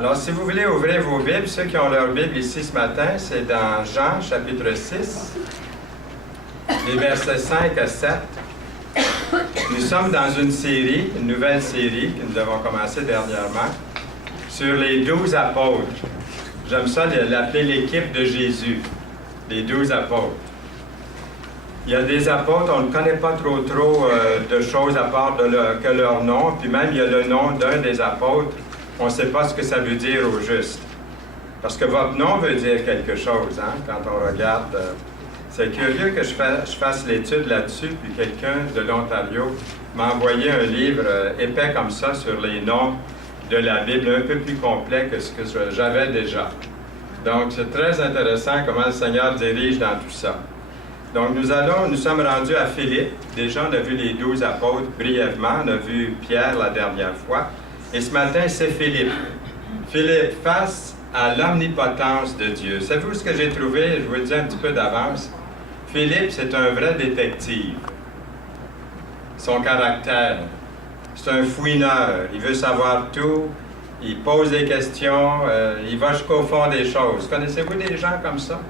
Alors, si vous voulez ouvrir vos Bibles, ceux qui ont leur Bible ici ce matin, c'est dans Jean, chapitre 6, les versets 5 à 7. Nous sommes dans une série, une nouvelle série que nous avons commencé dernièrement, sur les 12 apôtres. J'aime ça l'appeler l'équipe de Jésus, les 12 apôtres. Il y a des apôtres, on ne connaît pas trop de choses à part que leur nom, puis même il y a le nom d'un des apôtres. On ne sait pas ce que ça veut dire au juste. Parce que votre nom veut dire quelque chose, hein, quand on regarde. C'est curieux que je fasse l'étude là-dessus, puis quelqu'un de l'Ontario m'a envoyé un livre épais comme ça sur les noms de la Bible, un peu plus complet que ce que j'avais déjà. Donc, c'est très intéressant comment le Seigneur dirige dans tout ça. Donc, nous sommes rendus à Philippe. Déjà, on a vu les 12 apôtres brièvement. On a vu Pierre la dernière fois. Et ce matin, c'est Philippe. Philippe, face à l'omnipotence de Dieu. Savez-vous ce que j'ai trouvé? Je vous le dis un petit peu d'avance. Philippe, c'est un vrai détective. Son caractère, c'est un fouineur. Il veut savoir tout. Il pose des questions. Il va jusqu'au fond des choses. Connaissez-vous des gens comme ça?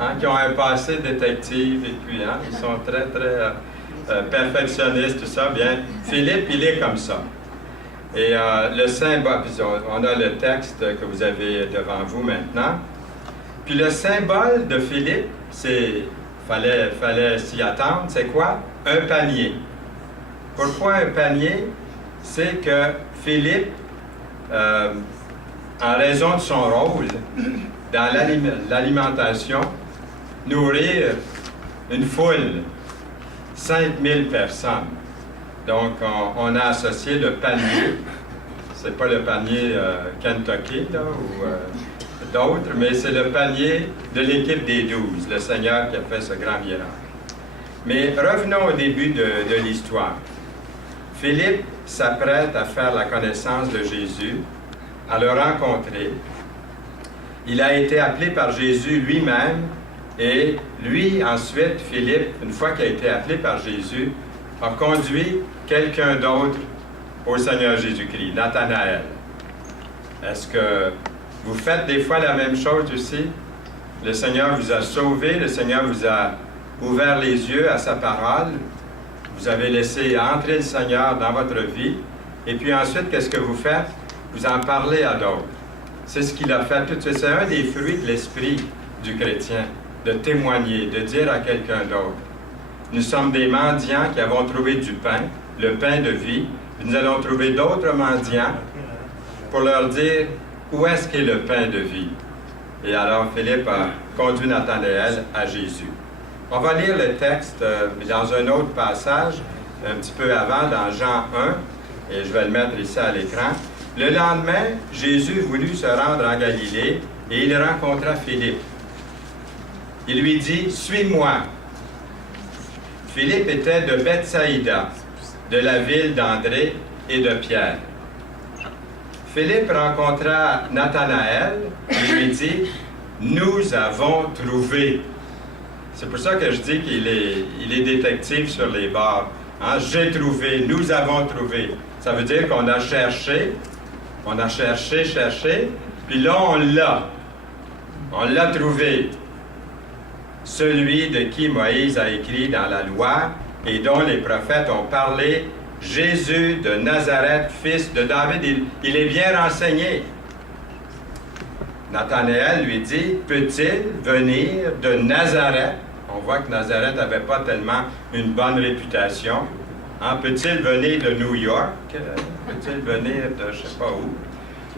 Hein, qui ont un passé détective et puis hein, ils sont très, très perfectionnistes, tout ça. Bien, Philippe, il est comme ça. Et le symbole, on a le texte que vous avez devant vous maintenant. Puis le symbole de Philippe, fallait s'y attendre, c'est quoi? Un panier. Pourquoi un panier? C'est que Philippe, en raison de son rôle dans l'alimentation, nourrit une foule, 5000 personnes. Donc, on a associé le panier, c'est pas le panier Kentucky là, ou d'autres, mais c'est le panier de l'équipe des 12, le Seigneur qui a fait ce grand miracle. Mais revenons au début de l'histoire. Philippe s'apprête à faire la connaissance de Jésus, à le rencontrer. Il a été appelé par Jésus lui-même, et lui, ensuite, Philippe, une fois qu'il a été appelé par Jésus, a conduit quelqu'un d'autre au Seigneur Jésus-Christ, Nathanaël. Est-ce que vous faites des fois la même chose aussi? Le Seigneur vous a sauvé, le Seigneur vous a ouvert les yeux à sa parole, vous avez laissé entrer le Seigneur dans votre vie, et puis ensuite, qu'est-ce que vous faites? Vous en parlez à d'autres. C'est ce qu'il a fait tout de suite. C'est un des fruits de l'esprit du chrétien, de témoigner, de dire à quelqu'un d'autre. Nous sommes des mendiants qui avons trouvé du pain, le pain de vie. Puis nous allons trouver d'autres mendiants pour leur dire où est-ce qu'est le pain de vie. Et alors Philippe a conduit Nathanaël à Jésus. On va lire le texte dans un autre passage, un petit peu avant, dans Jean 1, et je vais le mettre ici à l'écran. Le lendemain, Jésus voulut se rendre en Galilée et il rencontra Philippe. Il lui dit, « Suis-moi. » Philippe était de Bethsaïda, de la ville d'André et de Pierre. Philippe rencontra Nathanaël et lui dit, « Nous avons trouvé. » C'est pour ça que je dis qu'il est détective sur les bords. Hein? J'ai trouvé, nous avons trouvé. Ça veut dire qu'on a cherché, puis là on l'a. On l'a trouvé. Celui de qui Moïse a écrit dans la loi et dont les prophètes ont parlé, Jésus de Nazareth, fils de David, il est bien renseigné. Nathanaël lui dit, peut-il venir de Nazareth? On voit que Nazareth n'avait pas tellement une bonne réputation. Hein? Peut-il venir de New York? Peut-il venir de je ne sais pas où?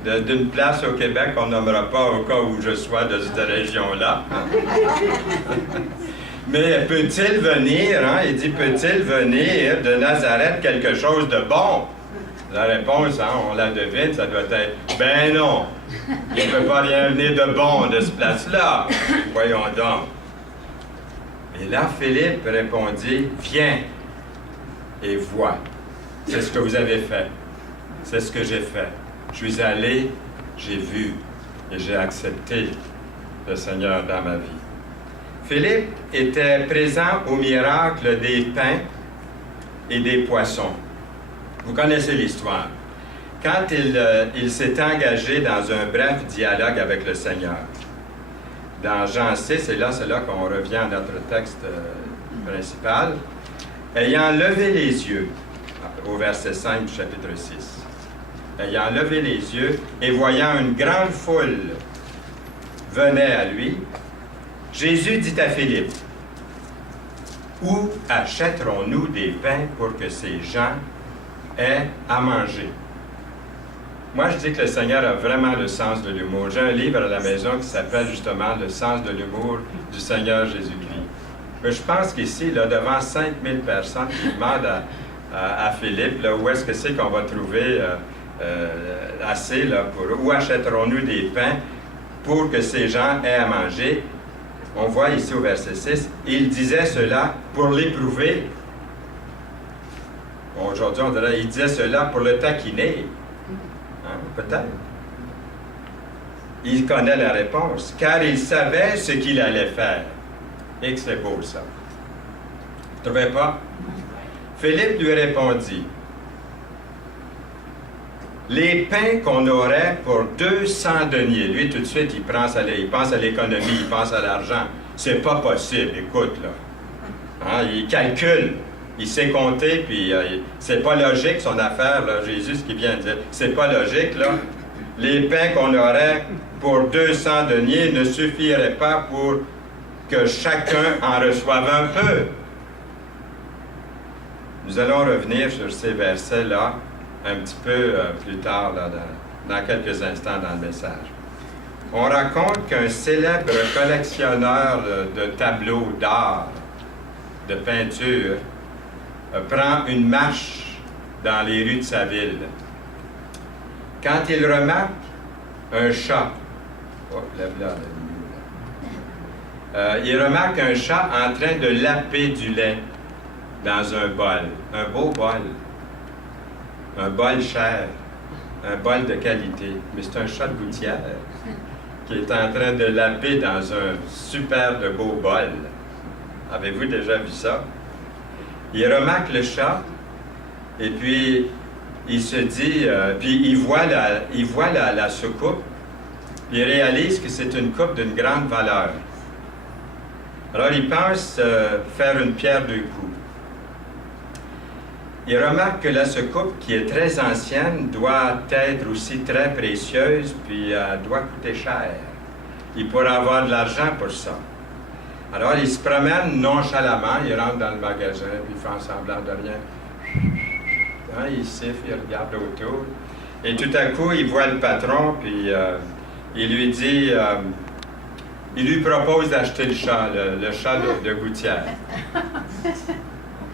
D'une place au Québec qu'on nommera pas au cas où je sois de cette région-là. Mais peut-il venir, hein? Il dit, peut-il venir de Nazareth quelque chose de bon? La réponse, hein, on la devine, ça doit être, ben non, il ne peut pas rien venir de bon de cette place-là. Voyons donc. Et là, Philippe répondit, viens et vois. C'est ce que vous avez fait. C'est ce que j'ai fait. Je suis allé, j'ai vu et j'ai accepté le Seigneur dans ma vie. Philippe était présent au miracle des pains et des poissons. Vous connaissez l'histoire. quand il s'est engagé dans un bref dialogue avec le Seigneur. Dans Jean 6, et là, c'est là qu'on revient à notre texte principal, ayant levé les yeux, au verset 5 du chapitre 6, ayant levé les yeux et voyant une grande foule venait à lui, Jésus dit à Philippe, « Où achèterons-nous des pains pour que ces gens aient à manger? » Moi, je dis que le Seigneur a vraiment le sens de l'humour. J'ai un livre à la maison qui s'appelle justement « Le sens de l'humour du Seigneur Jésus-Christ ». Mais je pense qu'ici, là, devant 5000 personnes qui demandent à Philippe, là, où est-ce que c'est qu'on va trouver assez, là, où achèterons-nous des pains pour que ces gens aient à manger? On voit ici au verset 6, il disait cela pour l'éprouver. Bon, aujourd'hui, on dirait, il disait cela pour le taquiner. Hein, peut-être. Il connaît la réponse, car il savait ce qu'il allait faire. Et que c'est beau, ça. Vous ne trouvez pas? Philippe lui répondit, « Les pains qu'on aurait pour 200 deniers. » Lui, tout de suite, il pense à l'économie, il pense à l'argent. C'est pas possible, écoute, là. Hein, il calcule, il sait compter, puis c'est pas logique, son affaire, là, Jésus, ce qu'il vient de dire. C'est pas logique, là. Les pains qu'on aurait pour 200 deniers ne suffiraient pas pour que chacun en reçoive un peu. Nous allons revenir sur ces versets-là un petit peu plus tard, là, dans quelques instants dans le message. On raconte qu'un célèbre collectionneur de tableaux d'art, de peinture, prend une marche dans les rues de sa ville. Quand il remarque un chat, il remarque un chat en train de laper du lait dans un bol, un beau bol, un bol cher, un bol de qualité, mais c'est un chat de gouttière qui est en train de laper dans un super de beau bol. Avez-vous déjà vu ça? Il remarque le chat et puis il se dit, puis il voit la soucoupe, puis il réalise que c'est une coupe d'une grande valeur. Alors il pense faire une pierre deux coups. Il remarque que la soucoupe, qui est très ancienne, doit être aussi très précieuse, puis doit coûter cher. Il pourra avoir de l'argent pour ça. Alors, il se promène nonchalamment, il rentre dans le magasin, puis il fait semblant de rien. Hein, il siffle, il regarde autour. Et tout à coup, il voit le patron, puis il lui dit, il lui propose d'acheter le chat de gouttière.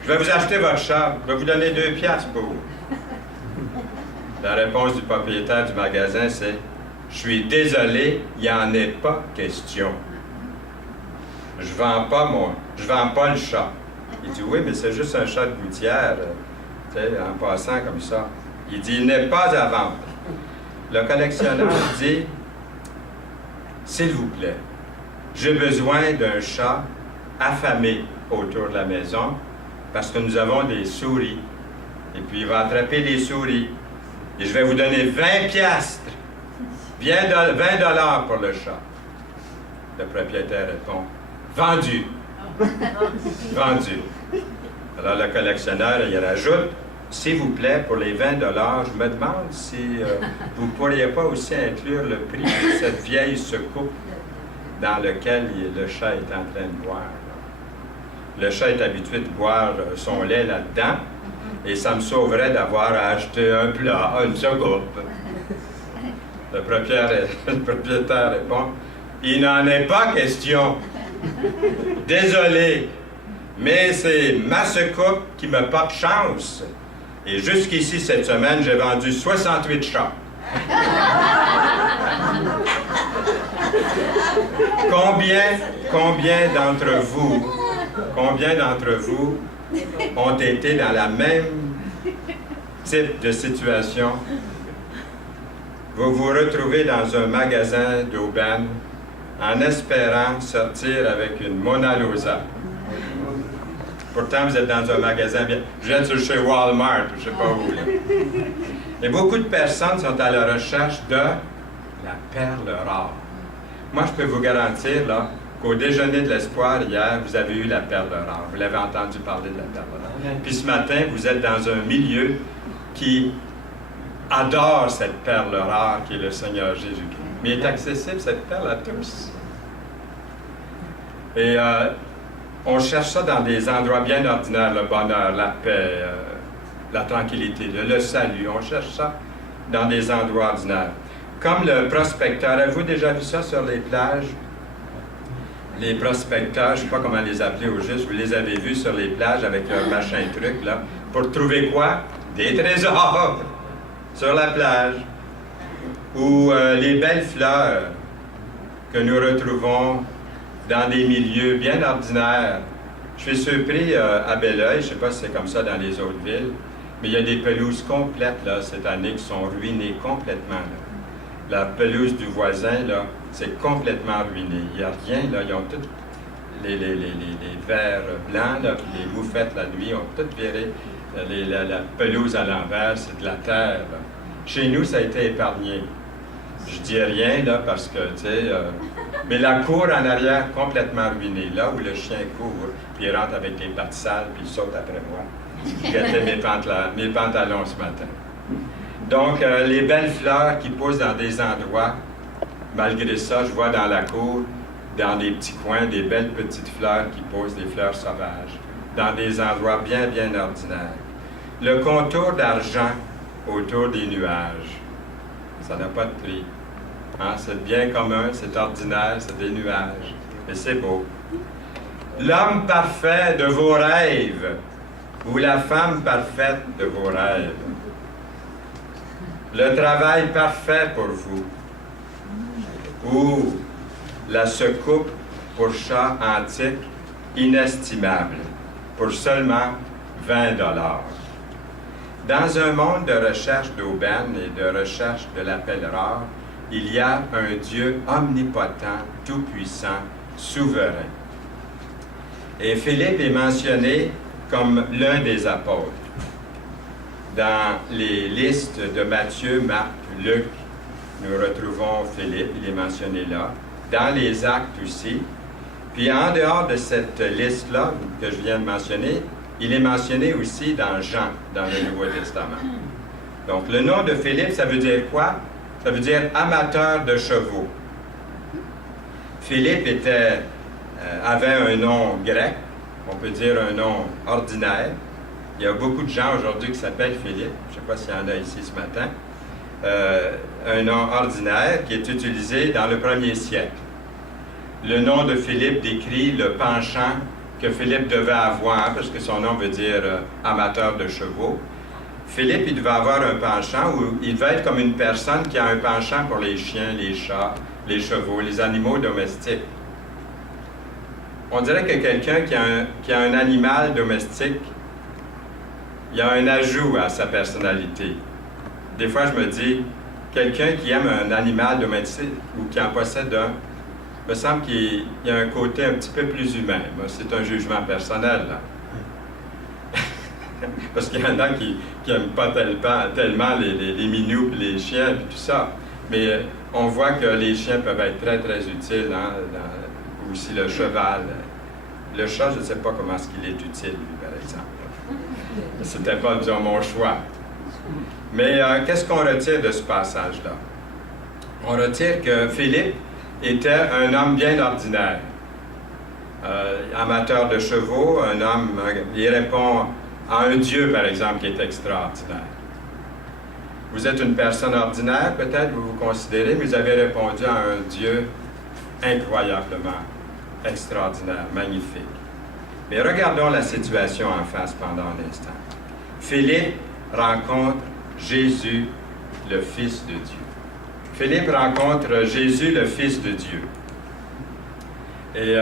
Je vais vous acheter votre chat, je vais vous donner 2 piastres pour. La réponse du propriétaire du magasin, c'est « Je suis désolé, il n'y en est pas question. Je vends pas le chat. » Il dit « Oui, mais c'est juste un chat de gouttière, tu sais, en passant comme ça. » Il dit « Il n'est pas à vendre. » Le collectionneur dit « S'il vous plaît, j'ai besoin d'un chat affamé autour de la maison, parce que nous avons des souris. Et puis, il va attraper les souris. Et je vais vous donner 20 piastres. 20 $ pour le chat. Le propriétaire répond, vendu. Vendu. Alors, le collectionneur, il rajoute, s'il vous plaît, pour les 20 $, je me demande si vous ne pourriez pas aussi inclure le prix de cette vieille soucoupe dans laquelle le chat est en train de boire. Le chat est habitué de boire son lait là-dedans, et ça me sauverait d'avoir à acheter un plat, une soucoupe. Le propriétaire répond, il n'en est pas question. Désolé, mais c'est ma soucoupe qui me porte chance. Et jusqu'ici, cette semaine, j'ai vendu 68 chats. Combien d'entre vous ont été dans la même type de situation? Vous vous retrouvez dans un magasin d'aubaine en espérant sortir avec une Mona Lisa. Pourtant, vous êtes dans un magasin bien. Vous êtes chez Walmart, je ne sais pas où. Là. Et beaucoup de personnes sont à la recherche de la perle rare. Moi, je peux vous garantir là, qu'au déjeuner de l'espoir, hier, vous avez eu la perle rare. Vous l'avez entendu parler de la perle rare. Puis ce matin, vous êtes dans un milieu qui adore cette perle rare qui est le Seigneur Jésus-Christ. Mais il est accessible, cette perle, à tous. Et on cherche ça dans des endroits bien ordinaires, le bonheur, la paix, la tranquillité, le salut. On cherche ça dans des endroits ordinaires. Comme le prospecteur. Avez-vous déjà vu ça sur les plages? Les prospecteurs, je ne sais pas comment les appeler au juste, vous les avez vus sur les plages avec leur machin truc, là, pour trouver quoi? Des trésors sur la plage. Ou les belles fleurs que nous retrouvons dans des milieux bien ordinaires. Je suis surpris à Belleuil, je ne sais pas si c'est comme ça dans les autres villes, mais il y a des pelouses complètes là, cette année qui sont ruinées complètement. Là. La pelouse du voisin, là, c'est complètement ruiné. Il n'y a rien, là, ils ont tous les vers blancs, là, puis les moufettes la nuit ont toutes viré. La pelouse à l'envers, c'est de la terre. Là. Chez nous, ça a été épargné. Je dis rien, là, parce que, tu sais... mais la cour en arrière, complètement ruinée. Là où le chien court, puis il rentre avec les pattes sales, puis il saute après moi. Il gâtait mes pantalons ce matin. Donc, les belles fleurs qui poussent dans des endroits, malgré ça, je vois dans la cour, dans des petits coins, des belles petites fleurs qui poussent, des fleurs sauvages, dans des endroits bien, bien ordinaires. Le contour d'argent autour des nuages, ça n'a pas de prix. Hein? C'est bien commun, c'est ordinaire, c'est des nuages, mais c'est beau. L'homme parfait de vos rêves, ou la femme parfaite de vos rêves. Le travail parfait pour vous, ou la secoupe pour chat antique inestimable, pour seulement 20 $. Dans un monde de recherche d'aubaine et de recherche de l'appel rare, il y a un Dieu omnipotent, tout-puissant, souverain. Et Philippe est mentionné comme l'un des apôtres. Dans les listes de Matthieu, Marc, Luc, nous retrouvons Philippe, il est mentionné là. Dans les actes aussi. Puis en dehors de cette liste-là que je viens de mentionner, il est mentionné aussi dans Jean, dans le Nouveau Testament. Donc le nom de Philippe, ça veut dire quoi? Ça veut dire amateur de chevaux. Philippe avait un nom grec, on peut dire un nom ordinaire. Il y a beaucoup de gens aujourd'hui qui s'appellent Philippe, je ne sais pas s'il y en a ici ce matin. Un nom ordinaire qui est utilisé dans le 1er siècle. Le nom de Philippe décrit le penchant que Philippe devait avoir, parce que son nom veut dire amateur de chevaux. Philippe, il devait avoir un penchant, ou il devait être comme une personne qui a un penchant pour les chiens, les chats, les chevaux, les animaux domestiques. On dirait que quelqu'un qui a un animal domestique, il y a un ajout à sa personnalité. Des fois, je me dis, quelqu'un qui aime un animal domestique ou qui en possède un, me semble qu'il y a un côté un petit peu plus humain. C'est un jugement personnel, là. Parce qu'il y en a qui n'aiment pas tellement les minous, les chiens, et tout ça. Mais on voit que les chiens peuvent être très, très utiles, hein, aussi le cheval. Le chat, je ne sais pas comment est-ce qu'il est utile, lui, par exemple. C'était pas, disons, mon choix. Mais qu'est-ce qu'on retire de ce passage-là? On retire que Philippe était un homme bien ordinaire. Amateur de chevaux, un homme, il répond à un Dieu, par exemple, qui est extraordinaire. Vous êtes une personne ordinaire, peut-être, vous vous considérez, mais vous avez répondu à un Dieu incroyablement extraordinaire, magnifique. Mais regardons la situation en face pendant un instant. Philippe rencontre Jésus, le Fils de Dieu. Philippe rencontre Jésus, le Fils de Dieu. Et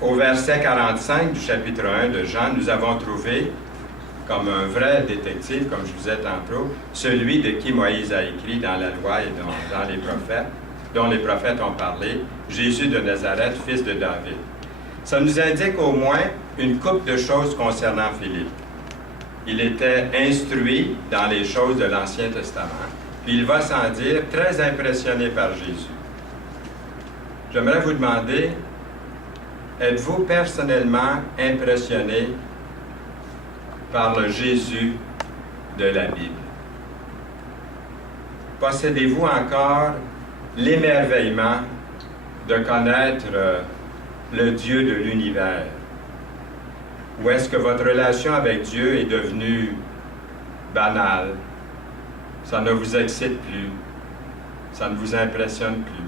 au verset 45 du chapitre 1 de Jean, nous avons trouvé, comme un vrai détective, comme je vous ai tantôt, celui de qui Moïse a écrit dans la loi et dans les prophètes, dont les prophètes ont parlé, Jésus de Nazareth, fils de David. Ça nous indique au moins une couple de choses concernant Philippe. il était instruit dans les choses de l'Ancien Testament, puis il va sans dire très impressionné par Jésus. J'aimerais vous demander, êtes-vous personnellement impressionné par le Jésus de la Bible? Possédez-vous encore l'émerveillement de connaître le Dieu de l'univers? Ou est-ce que votre relation avec Dieu est devenue banale? Ça ne vous excite plus? Ça ne vous impressionne plus?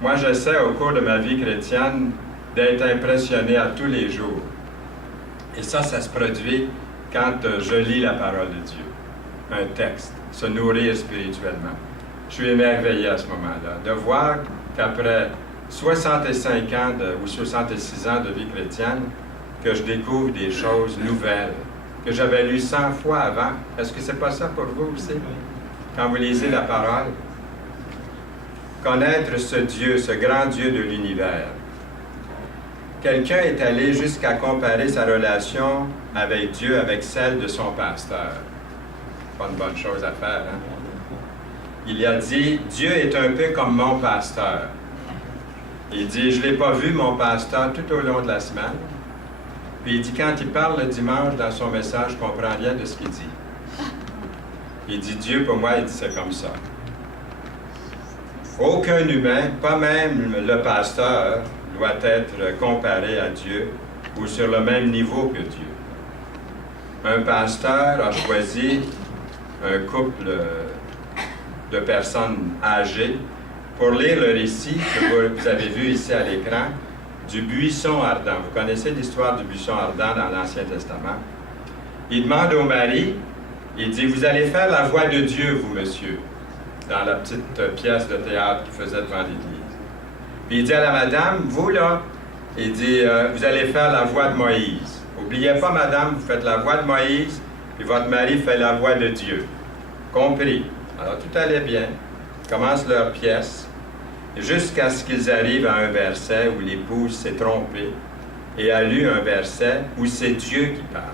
Moi, j'essaie au cours de ma vie chrétienne d'être impressionné à tous les jours. Et ça se produit quand je lis la parole de Dieu, un texte, se nourrir spirituellement. Je suis émerveillé à ce moment-là, de voir qu'après 65 ans ou 66 ans de vie chrétienne, que je découvre des choses nouvelles, que j'avais lues 100 fois avant. Est-ce que c'est pas ça pour vous aussi, quand vous lisez la parole? Connaître ce Dieu, ce grand Dieu de l'univers. Quelqu'un est allé jusqu'à comparer sa relation avec Dieu avec celle de son pasteur. Pas une bonne chose à faire, hein? Il a dit, Dieu est un peu comme mon pasteur. Il dit, je ne l'ai pas vu, mon pasteur, tout au long de la semaine. Puis il dit, quand il parle le dimanche dans son message, je ne comprends rien de ce qu'il dit. Il dit, Dieu, pour moi, il dit, c'est comme ça. Aucun humain, pas même le pasteur, doit être comparé à Dieu ou sur le même niveau que Dieu. Un pasteur a choisi un couple de personnes âgées pour lire le récit que vous avez vu ici à l'écran du buisson ardent. Vous connaissez l'histoire du buisson ardent dans l'Ancien Testament. Il demande au mari, il dit, vous allez faire la voix de Dieu, vous, monsieur, dans la petite pièce de théâtre qu'il faisait devant l'Église. Puis il dit à la madame, vous là, il dit, vous allez faire la voix de Moïse. N'oubliez pas, madame, vous faites la voix de Moïse, puis votre mari fait la voix de Dieu. Compris. Alors tout allait bien. Ils commencent leur pièce, jusqu'à ce qu'ils arrivent à un verset où l'épouse s'est trompée et a lu un verset où c'est Dieu qui parle.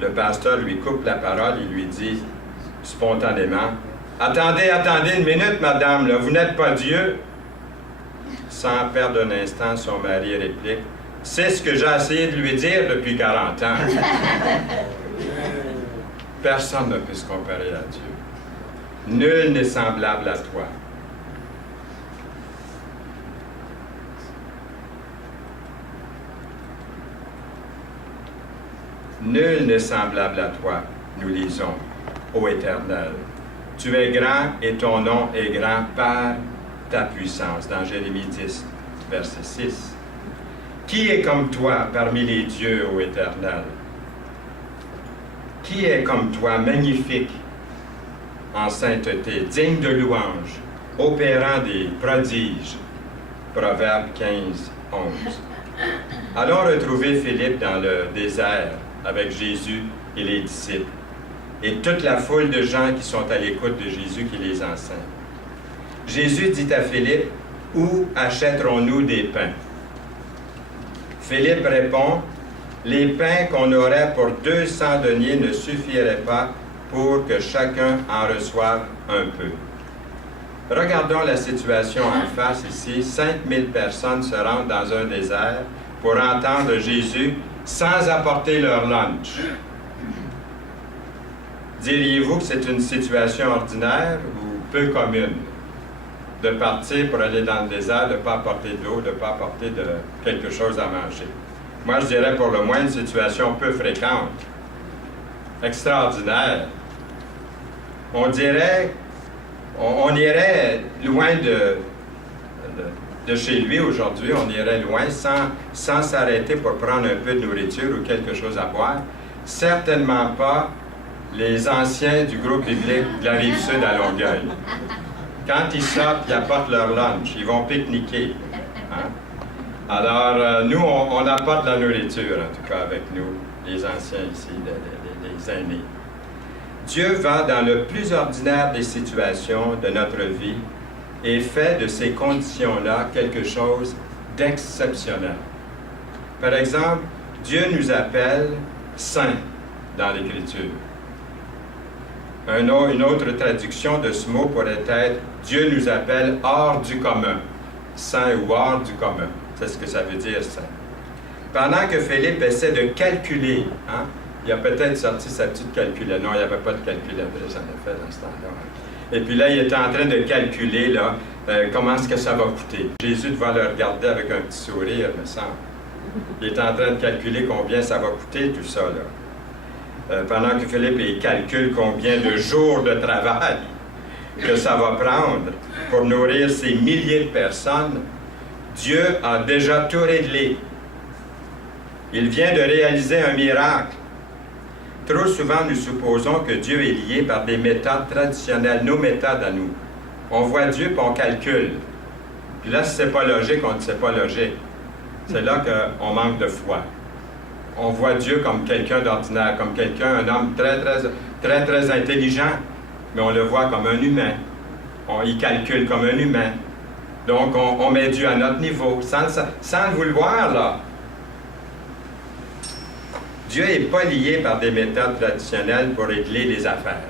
Le pasteur lui coupe la parole, il lui dit spontanément, « Attendez, attendez une minute, madame, là, vous n'êtes pas Dieu. » Sans perdre un instant, son mari réplique, « C'est ce que j'ai essayé de lui dire depuis 40 ans. » Personne ne peut se comparer à Dieu. Nul n'est semblable à toi. Nul n'est semblable à toi, nous lisons, ô Éternel. Tu es grand et ton nom est grand par ta puissance, dans Jérémie 10, verset 6. Qui est comme toi parmi les dieux, ô Éternel? Qui est comme toi, magnifique en sainteté, digne de louange, opérant des prodiges? Proverbe 15, 11. Allons retrouver Philippe dans le désert avec Jésus et les disciples, et toute la foule de gens qui sont à l'écoute de Jésus qui les enseigne. Jésus dit à Philippe, « Où achèterons-nous des pains? » Philippe répond, « Les pains qu'on aurait pour 200 deniers ne suffiraient pas pour que chacun en reçoive un peu. » Regardons la situation en face ici. 5000 personnes se rendent dans un désert pour entendre Jésus sans apporter leur lunch. Diriez-vous que c'est une situation ordinaire ou peu commune de partir pour aller dans le désert, de ne pas apporter d'eau, de ne pas apporter de quelque chose à manger? Moi, je dirais pour le moins une situation peu fréquente, extraordinaire. On dirait, on irait loin de chez lui aujourd'hui, on irait loin sans s'arrêter pour prendre un peu de nourriture ou quelque chose à boire. Certainement pas les anciens du groupe biblique de la Rive-Sud à Longueuil. Quand ils sortent, ils apportent leur lunch, ils vont pique-niquer. Hein? Alors, nous, on apporte de la nourriture, en tout cas, avec nous, les anciens ici, les aînés. Dieu va dans le plus ordinaire des situations de notre vie et fait de ces conditions-là quelque chose d'exceptionnel. Par exemple, Dieu nous appelle saint dans l'Écriture. Une autre traduction de ce mot pourrait être « Dieu nous appelle hors du commun ». Saint ou hors du commun. C'est ce que ça veut dire, saint. Pendant que Philippe essaie de calculer, hein, il a peut-être sorti sa petite calculette. Non, il n'y avait pas de calculatrice, en effet, dans ce temps-là. Et puis là, il était en train de calculer là, comment est-ce que ça va coûter. Jésus devait le regarder avec un petit sourire, me semble. Il est en train de calculer combien ça va coûter, tout ça, là. Pendant que Philippe il calcule combien de jours de travail que ça va prendre pour nourrir ces milliers de personnes, Dieu a déjà tout réglé. Il vient de réaliser un miracle. Trop souvent, nous supposons que Dieu est lié par des méthodes traditionnelles, nos méthodes à nous. On voit Dieu et on calcule. Puis là, si ce n'est pas logique, on ne sait pas logique. C'est là qu'on manque de foi. On voit Dieu comme quelqu'un d'ordinaire, comme quelqu'un, un homme très intelligent, mais on le voit comme un humain. Il calcule comme un humain. Donc, on met Dieu à notre niveau, sans le vouloir, là. Dieu n'est pas lié par des méthodes traditionnelles pour régler les affaires.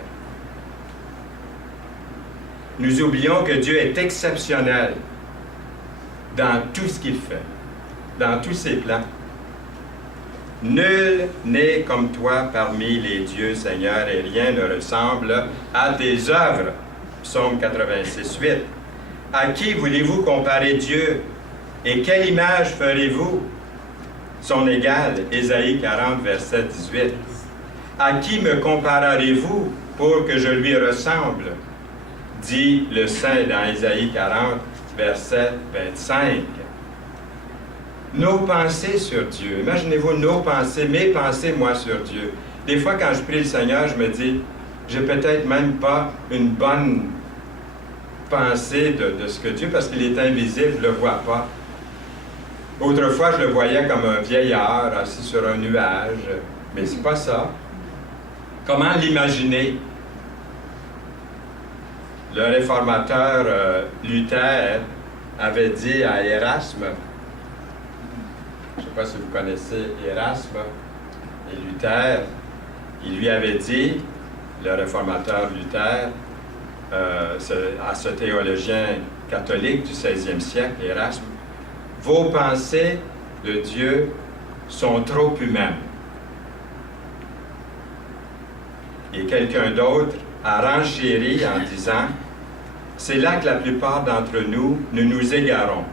Nous oublions que Dieu est exceptionnel dans tout ce qu'il fait, dans tous ses plans. Nul n'est comme toi parmi les dieux, Seigneur, et rien ne ressemble à tes œuvres. Psaume 86, 8. À qui voulez-vous comparer Dieu? Et quelle image ferez-vous son égal? Ésaïe 40, verset 18. À qui me comparerez-vous pour que je lui ressemble? Dit le Saint dans Ésaïe 40, verset 25. Nos pensées sur Dieu. Imaginez-vous nos pensées, mes pensées, moi, sur Dieu. Des fois, quand je prie le Seigneur, je me dis, j'ai peut-être même pas une bonne pensée de ce que Dieu, parce qu'il est invisible, je ne le vois pas. Autrefois, je le voyais comme un vieillard assis sur un nuage, mais c'est pas ça. Comment l'imaginer? Le réformateur Luther avait dit à Érasme, je ne sais pas si vous connaissez Érasme et Luther, il lui avait dit, le réformateur Luther, à ce théologien catholique du 16e siècle, Érasme, vos pensées de Dieu sont trop humaines. Et quelqu'un d'autre a renchéri en disant, c'est là que la plupart d'entre nous nous égarons.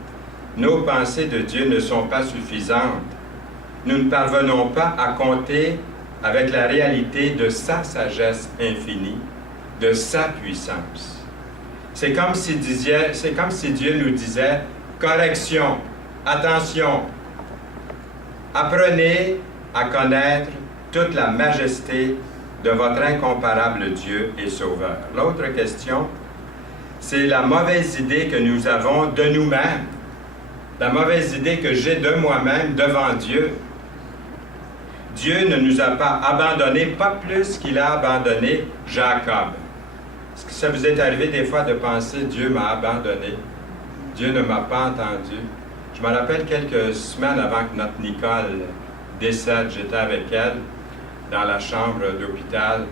Nos pensées de Dieu ne sont pas suffisantes. Nous ne parvenons pas à compter avec la réalité de sa sagesse infinie, de sa puissance. C'est comme si Dieu nous disait, correction, attention, apprenez à connaître toute la majesté de votre incomparable Dieu et Sauveur. L'autre question, c'est la mauvaise idée que nous avons de nous-mêmes, la mauvaise idée que j'ai de moi-même devant Dieu. Dieu ne nous a pas abandonnés, pas plus qu'il a abandonné Jacob. Est-ce que ça vous est arrivé des fois de penser « Dieu m'a abandonné, Dieu ne m'a pas entendu ». Je me rappelle quelques semaines avant que notre Nicole décède, j'étais avec elle dans la chambre d'hôpital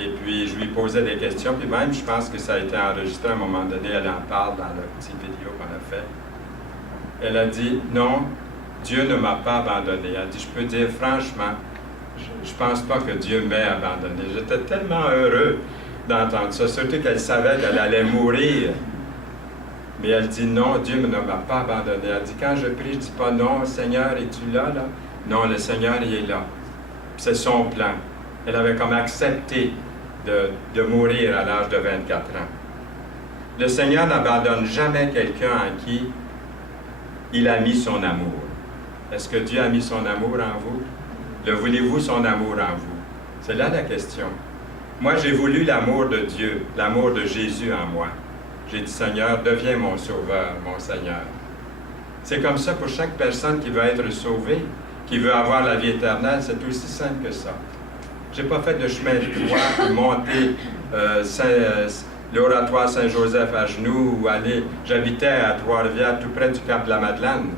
et puis je lui posais des questions, puis même je pense que ça a été enregistré à un moment donné, elle en parle dans la petite vidéo qu'on a fait. Elle a dit « Non, Dieu ne m'a pas abandonné. » Elle a dit « Je peux dire franchement, je ne pense pas que Dieu m'ait abandonné. » J'étais tellement heureux d'entendre ça, surtout qu'elle savait qu'elle allait mourir. Mais elle dit, non, Dieu ne m'a pas abandonné. Elle dit, quand je prie, je ne dis pas, non, Seigneur, es-tu là, là? Non, le Seigneur, il est là. C'est son plan. Elle avait comme accepté de mourir à l'âge de 24 ans. Le Seigneur n'abandonne jamais quelqu'un en qui il a mis son amour. Est-ce que Dieu a mis son amour en vous? Le voulez-vous son amour en vous? C'est là la question. Moi, j'ai voulu l'amour de Dieu, l'amour de Jésus en moi. J'ai dit, Seigneur, deviens mon sauveur, mon Seigneur. C'est comme ça pour chaque personne qui veut être sauvée, qui veut avoir la vie éternelle, c'est aussi simple que ça. Je n'ai pas fait de chemin de croix pour monter l'oratoire Saint-Joseph à genoux ou aller. J'habitais à Trois-Rivières, tout près du Cap de la Madeleine.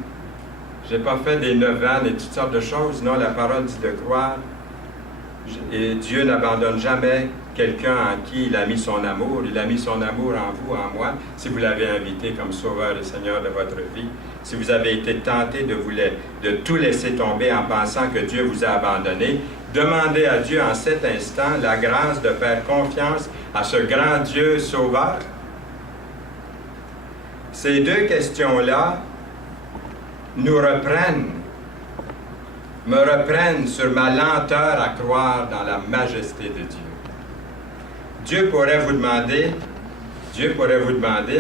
Je n'ai pas fait des neuvaines et toutes sortes de choses. Non, la parole dit de croire Et Dieu n'abandonne jamais quelqu'un en qui il a mis son amour. Il a mis son amour en vous, en moi, si vous l'avez invité comme Sauveur et Seigneur de votre vie. Si vous avez été tenté de tout laisser tomber en pensant que Dieu vous a abandonné, demandez à Dieu en cet instant la grâce de faire confiance à ce grand Dieu Sauveur. Ces deux questions-là me reprennent sur ma lenteur à croire dans la majesté de Dieu. Dieu pourrait vous demander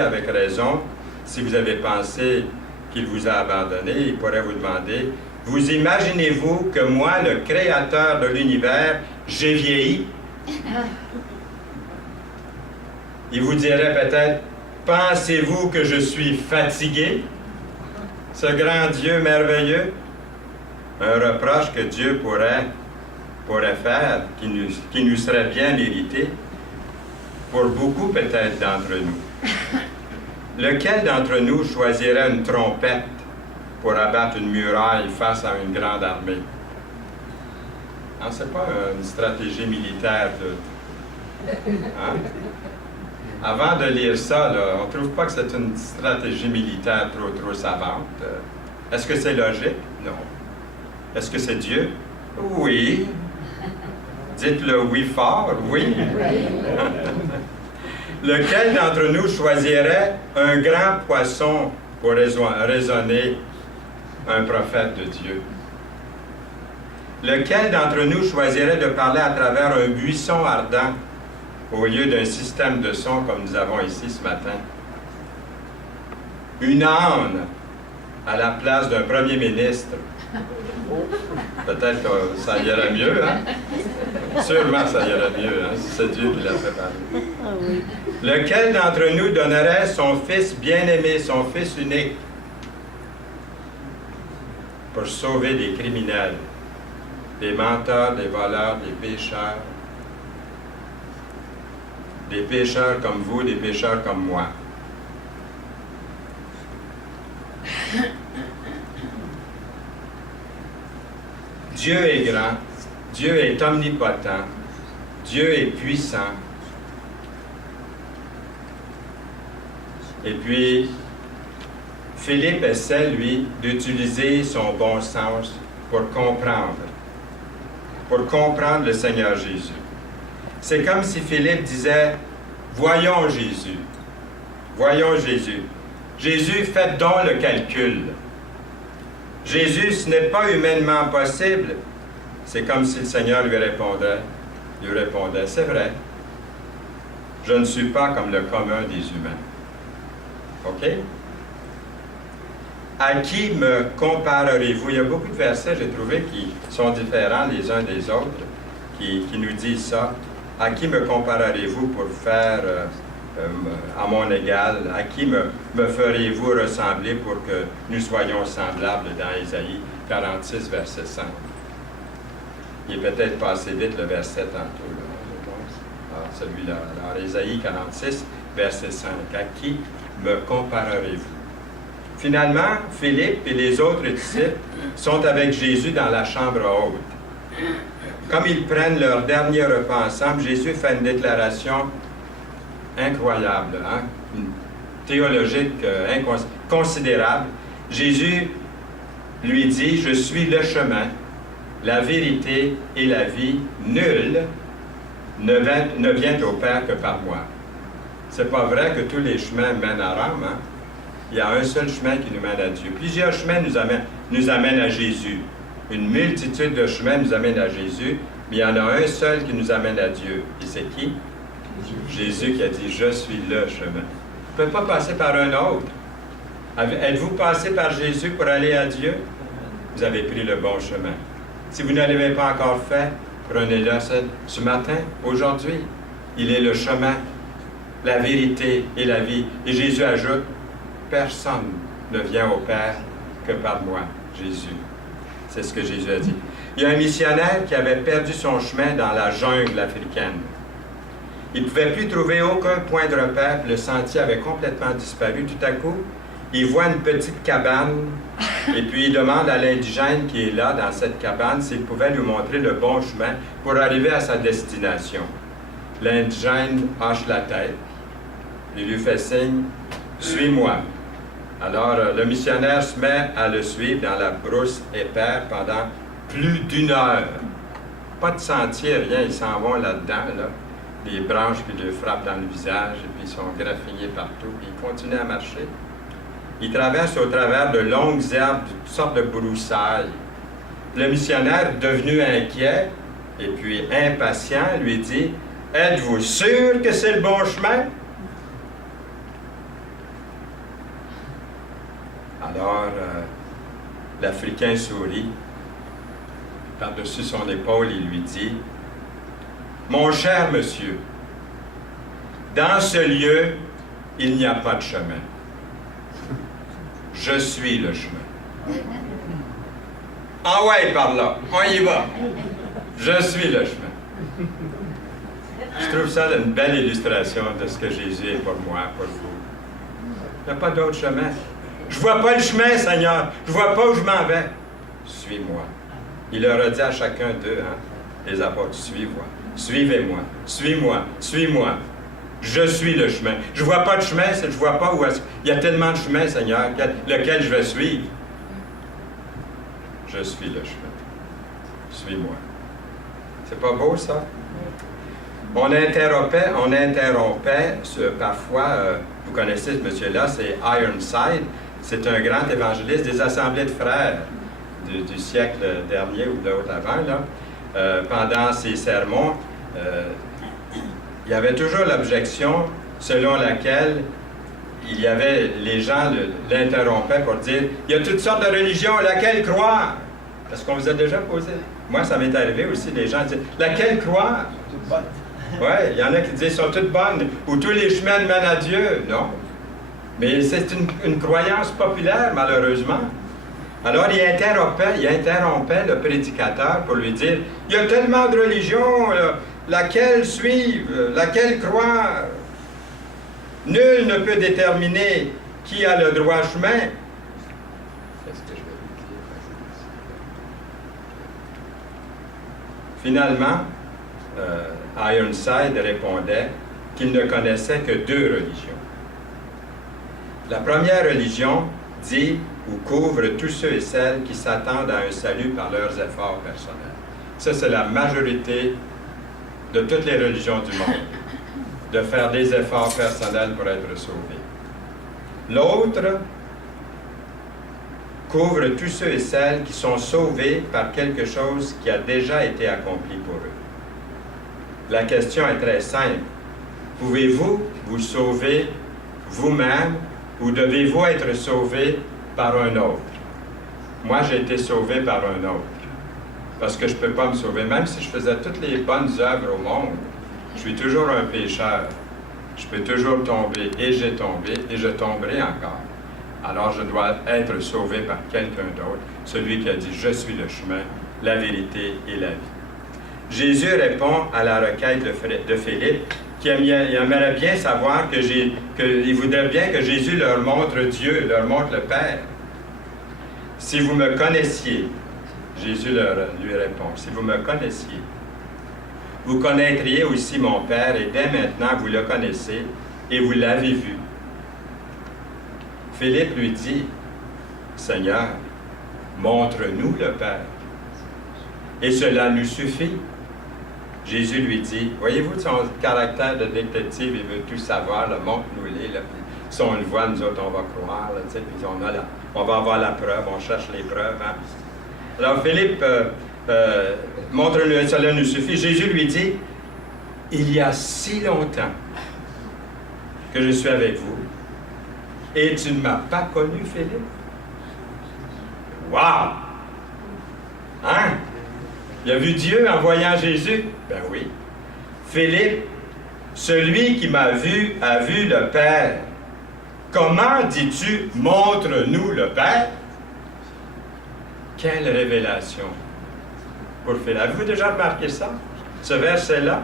avec raison, si vous avez pensé qu'il vous a abandonné, il pourrait vous demander, vous imaginez-vous que moi, le Créateur de l'univers, j'ai vieilli? Il vous dirait peut-être, pensez-vous que je suis fatigué? Ce grand Dieu merveilleux? Un reproche que Dieu pourrait faire, qui nous serait bien mérité, pour beaucoup peut-être d'entre nous. Lequel d'entre nous choisirait une trompette pour abattre une muraille face à une grande armée? Hein, ce n'est pas une stratégie militaire hein? Avant de lire ça, là, on ne trouve pas que c'est une stratégie militaire trop savante. Est-ce que c'est logique? Non. Est-ce que c'est Dieu? Oui. Dites-le oui fort, oui. Lequel d'entre nous choisirait un grand poisson pour raisonner un prophète de Dieu? Lequel d'entre nous choisirait de parler à travers un buisson ardent au lieu d'un système de son comme nous avons ici ce matin? Une âne à la place d'un premier ministre. Peut-être que ça irait mieux, hein? Sûrement ça irait mieux, hein? C'est Dieu qui l'a fait parler. Lequel d'entre nous donnerait son fils bien-aimé, son fils unique, pour sauver des criminels, des menteurs, des voleurs, des pécheurs comme vous, des pécheurs comme moi? Dieu est grand, Dieu est omnipotent, Dieu est puissant. Et puis, Philippe essaie, lui, d'utiliser son bon sens pour comprendre le Seigneur Jésus. C'est comme si Philippe disait, voyons Jésus, voyons Jésus. Jésus, faites donc le calcul. Jésus, ce n'est pas humainement possible. C'est comme si le Seigneur lui répondait, c'est vrai, je ne suis pas comme le commun des humains. OK? À qui me comparerez-vous? Il y a beaucoup de versets, j'ai trouvé, qui sont différents les uns des autres, qui nous disent ça. À qui me comparerez-vous pour faire à mon égal? À qui me ferez-vous ressembler pour que nous soyons semblables dans Ésaïe 46, verset 5? Il est peut-être passé vite le verset tantôt, là, je pense. Alors, celui-là. Alors, Ésaïe 46, verset 5. À qui me comparerez-vous? Finalement, Philippe et les autres disciples sont avec Jésus dans la chambre haute. Comme ils prennent leur dernier repas ensemble, Jésus fait une déclaration incroyable, hein? Théologique considérable. Jésus lui dit, je suis le chemin, la vérité et la vie. Nul ne vient au Père que par moi. C'est pas vrai que tous les chemins mènent à Rome, hein? Il y a un seul chemin qui nous mène à Dieu. Plusieurs chemins nous amènent à Jésus. Une multitude de chemins nous amènent à Jésus, mais il y en a un seul qui nous amène à Dieu. Et c'est qui? Jésus qui a dit, je suis le chemin. Vous ne pouvez pas passer par un autre. Êtes-vous passé par Jésus pour aller à Dieu? Vous avez pris le bon chemin. Si vous ne l'avez pas encore fait, prenez-le ce matin, aujourd'hui. Il est le chemin, la vérité et la vie. Et Jésus ajoute, personne ne vient au Père que par moi, Jésus. C'est ce que Jésus a dit. Il y a un missionnaire qui avait perdu son chemin dans la jungle africaine. Il ne pouvait plus trouver aucun point de repère, le sentier avait complètement disparu. Tout à coup, il voit une petite cabane et puis il demande à l'indigène qui est là dans cette cabane s'il pouvait lui montrer le bon chemin pour arriver à sa destination. L'indigène hoche la tête. Il lui fait signe « Suis-moi ». Alors, le missionnaire se met à le suivre dans la brousse épaisse pendant plus d'1 heure. Pas de sentier, rien, ils s'en vont là-dedans, là. Des branches qui lui frappent dans le visage, et puis ils sont graffillés partout, puis ils continuent à marcher. Ils traversent au travers de longues herbes, de toutes sortes de broussailles. Le missionnaire, devenu inquiet, et puis impatient, lui dit « Êtes-vous sûr que c'est le bon chemin? » Alors, l'Africain sourit. Par-dessus son épaule, il lui dit « Mon cher monsieur, dans ce lieu, il n'y a pas de chemin. Je suis le chemin. Ah ouais, par là, on y va. Je suis le chemin. » Je trouve ça une belle illustration de ce que Jésus est pour moi, pour vous. Il n'y a pas d'autre chemin. Je ne vois pas le chemin, Seigneur. Je ne vois pas où je m'en vais. Suis-moi. Il leur a dit à chacun d'eux, hein, les apôtres, suivez-moi, suivez-moi, suis-moi, suis-moi. Je suis le chemin. Je ne vois pas de chemin, je ne vois pas où est-ce... Il y a tellement de chemins, Seigneur, lequel je vais suivre. Je suis le chemin. Suis-moi. C'est pas beau, ça? On interrompait parfois, vous connaissez ce monsieur-là, c'est Ironside. C'est un grand évangéliste des Assemblées de frères du siècle dernier ou de l'autre avant. Là. Pendant ses sermons, il y avait toujours l'objection selon laquelle les gens l'interrompaient pour dire « Il y a toutes sortes de religions, laquelle croire? » Est-ce qu'on vous a déjà posé? Moi, ça m'est arrivé aussi, les gens disent « Laquelle croire? » Oui, il y en a qui disent « Sont toutes bonnes » ou « Tous les chemins mènent à Dieu ». Non. Mais c'est une croyance populaire, malheureusement. Alors, il interrompait le prédicateur pour lui dire « Il y a tellement de religions, laquelle suivre, laquelle croire? Nul ne peut déterminer qui a le droit chemin. » Est-ce que je vais Finalement, Ironside répondait qu'il ne connaissait que 2 religions. La première religion dit ou couvre tous ceux et celles qui s'attendent à un salut par leurs efforts personnels. Ça, c'est la majorité de toutes les religions du monde, de faire des efforts personnels pour être sauvés. L'autre couvre tous ceux et celles qui sont sauvés par quelque chose qui a déjà été accompli pour eux. La question est très simple. Pouvez-vous vous sauver vous-même ou devez-vous être sauvé par un autre? Moi, j'ai été sauvé par un autre. Parce que je ne peux pas me sauver. Même si je faisais toutes les bonnes œuvres au monde, je suis toujours un pécheur. Je peux toujours tomber. Et j'ai tombé et je tomberai encore. Alors, je dois être sauvé par quelqu'un d'autre. Celui qui a dit « Je suis le chemin, la vérité et la vie ». Jésus répond à la requête de Philippe, qui aimerait bien savoir qu'il voudrait bien que Jésus leur montre Dieu, leur montre le Père. « Si vous me connaissiez, Jésus lui répond, « si vous me connaissiez, vous connaîtriez aussi mon Père, et dès maintenant vous le connaissez, et vous l'avez vu. » Philippe lui dit, « Seigneur, montre-nous le Père, et cela nous suffit. » Jésus lui dit, voyez-vous son caractère de détective, il veut tout savoir, montre-nous-les. Si on le voit, nous autres, on va croire, là, puis on va avoir la preuve, on cherche les preuves. Hein? Alors Philippe, montre-nous, cela nous suffit. Jésus lui dit, il y a si longtemps que je suis avec vous, et tu ne m'as pas connu, Philippe? Wow! Hein? Il a vu Dieu en voyant Jésus? Ben oui. Philippe, celui qui m'a vu a vu le Père. Comment dis-tu, montre-nous le Père? Quelle révélation pour Philippe. Avez-vous déjà remarqué ça? Ce verset-là?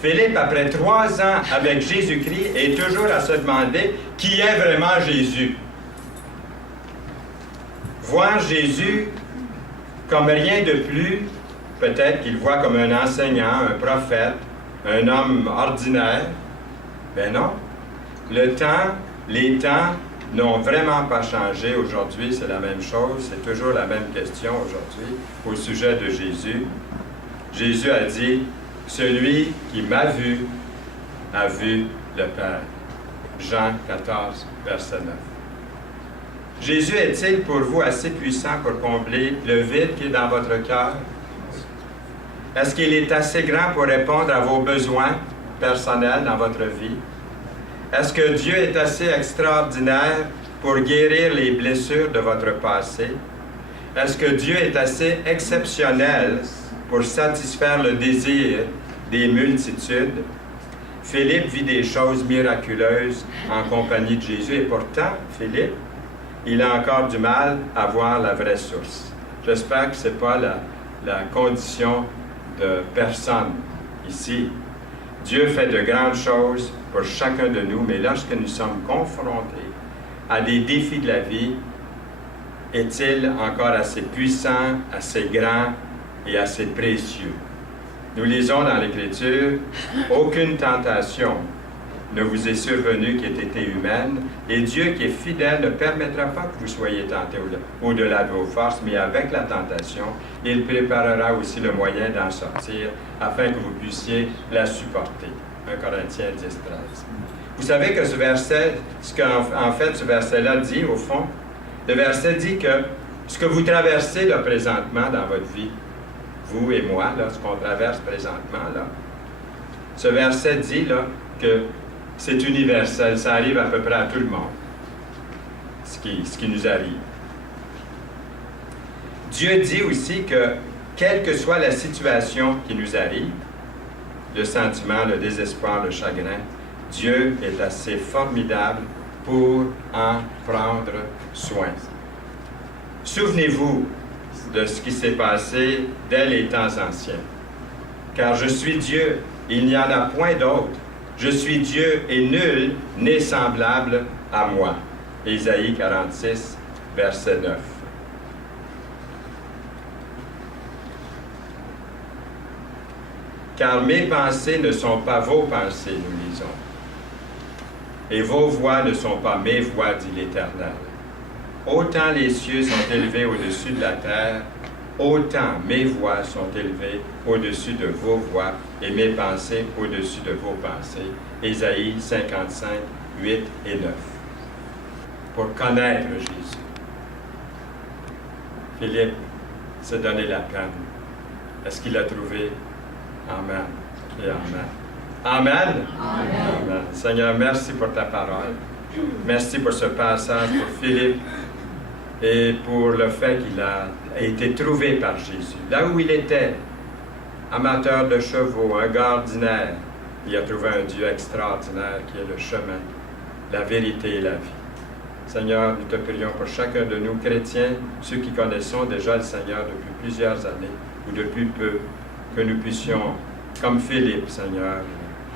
Philippe, après 3 ans avec Jésus-Christ, est toujours à se demander qui est vraiment Jésus. voir Jésus comme rien de plus, peut-être qu'il voit comme un enseignant, un prophète, un homme ordinaire. Ben non. Les temps n'ont vraiment pas changé aujourd'hui, c'est la même chose, c'est toujours la même question aujourd'hui au sujet de Jésus. Jésus a dit, « Celui qui m'a vu a vu le Père. » Jean 14, verset 9. Jésus est-il pour vous assez puissant pour combler le vide qui est dans votre cœur? Est-ce qu'il est assez grand pour répondre à vos besoins personnels dans votre vie? Est-ce que Dieu est assez extraordinaire pour guérir les blessures de votre passé? Est-ce que Dieu est assez exceptionnel pour satisfaire le désir des multitudes? Philippe vit des choses miraculeuses en compagnie de Jésus et pourtant, Philippe, il a encore du mal à voir la vraie source. J'espère que ce n'est pas la condition de personne ici. Dieu fait de grandes choses pour chacun de nous, mais lorsque nous sommes confrontés à des défis de la vie, est-il encore assez puissant, assez grand et assez précieux? Nous lisons dans l'Écriture, « Aucune tentation ne vous est survenue qui ait été humaine, et Dieu qui est fidèle ne permettra pas que vous soyez tentés au-delà de vos forces, mais avec la tentation, il préparera aussi le moyen d'en sortir, afin que vous puissiez la supporter. » 1 Corinthiens 10, 13. Vous savez que ce verset, en fait ce verset-là dit, au fond, le verset dit que ce que vous traversez là, présentement dans votre vie, vous et moi, là, ce qu'on traverse présentement, là, ce verset dit là, que c'est universel, ça arrive à peu près à tout le monde, ce qui nous arrive. Dieu dit aussi que, quelle que soit la situation qui nous arrive, le sentiment, le désespoir, le chagrin, Dieu est assez formidable pour en prendre soin. Souvenez-vous de ce qui s'est passé dès les temps anciens. Car je suis Dieu, il n'y en a point d'autre. Je suis Dieu et nul n'est semblable à moi. Ésaïe 46, verset 9. Car mes pensées ne sont pas vos pensées, nous lisons. Et vos voix ne sont pas mes voix, dit l'Éternel. Autant les cieux sont élevés au-dessus de la terre, autant mes voix sont élevées au-dessus de vos voix et mes pensées au-dessus de vos pensées. Ésaïe 55, 8 et 9. Pour connaître Jésus. Philippe s'est donné la peine. Est-ce qu'il l'a trouvé? Amen et Amen. Amen. Amen. Amen. Seigneur, merci pour ta parole. Merci pour ce passage pour Philippe et pour le fait qu'il a été trouvé par Jésus. Là où il était, amateur de chevaux, un gars ordinaire, il a trouvé un Dieu extraordinaire qui est le chemin, la vérité et la vie. Seigneur, nous te prions pour chacun de nous, chrétiens, ceux qui connaissons déjà le Seigneur depuis plusieurs années ou depuis peu, que nous puissions, comme Philippe, Seigneur,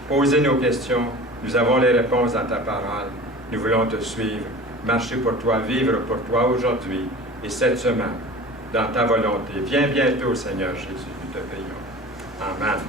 poser nos questions. Nous avons les réponses dans ta parole. Nous voulons te suivre, marcher pour toi, vivre pour toi aujourd'hui et cette semaine, dans ta volonté. Viens bientôt, Seigneur Jésus, nous te prions. Amen.